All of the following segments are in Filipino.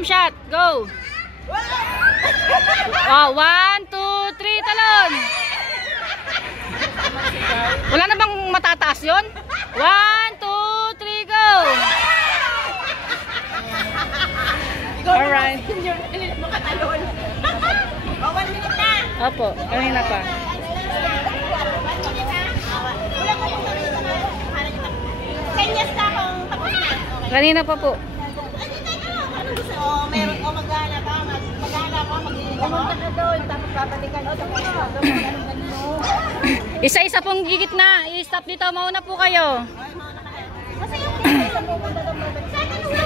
jump shot. Go. Oh, 1, 2, 3, talon. Wala na bang matataas yun? 1, 2, 3, go. Alright. Makatalon. O, 1 minute na. Opo, kanina pa. Senyas na akong tapos na. Kanina pa po. Anong gusto? O, meron o mag-gana ka, mag-gana ka, mag-iinit ako. Pumunta ka doon, tapos babalikan. O, tapos Isa-isa pong gigit na. I-stop dito. Mauna po kayo. kasi yung isa pumunta doon, saan ang gusto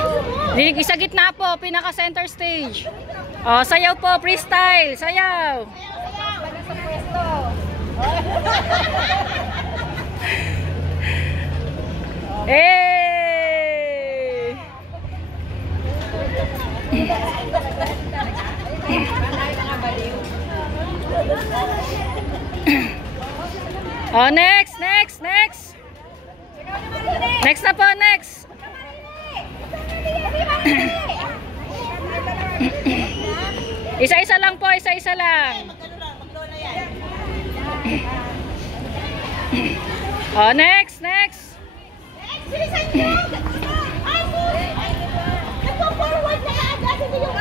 mo? Isa gitna po. Pinaka center stage. Oh, sayaw po. Freestyle. Sayaw. Wala sa pwesto. Hey! Oh, next. Next na po, next. Isa-isa lang po, isa-isa lang. Oh, next. Bilisan niyo! Ay, nagpo-forward na agad. Hindi yung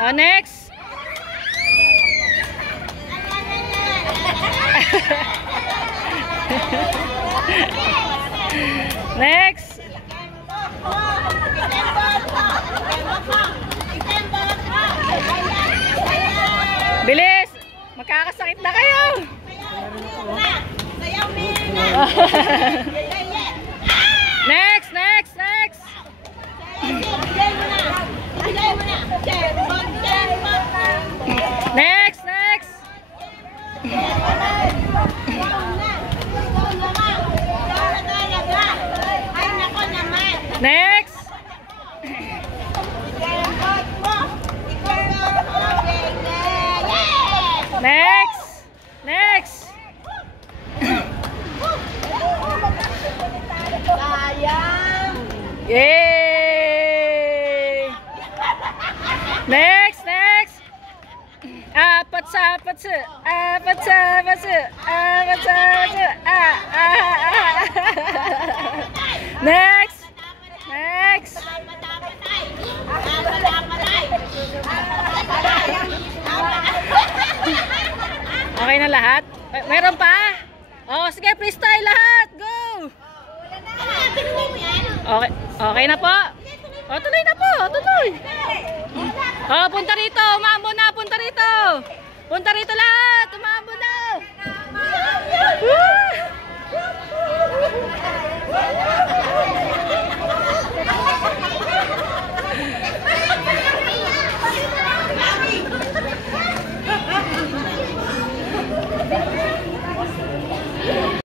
Oh, next. Next. Bilis. Magkakasakit na kayo. Next. Next. Yay! Next. Apat sa. Next. Okay na lahat? Meron pa? Oh, sige, freestyle lahat. Go! Okay na po. Oh, tuloy na po. Tuloy. Oh, punta rito. Umambo na. Punta rito lahat.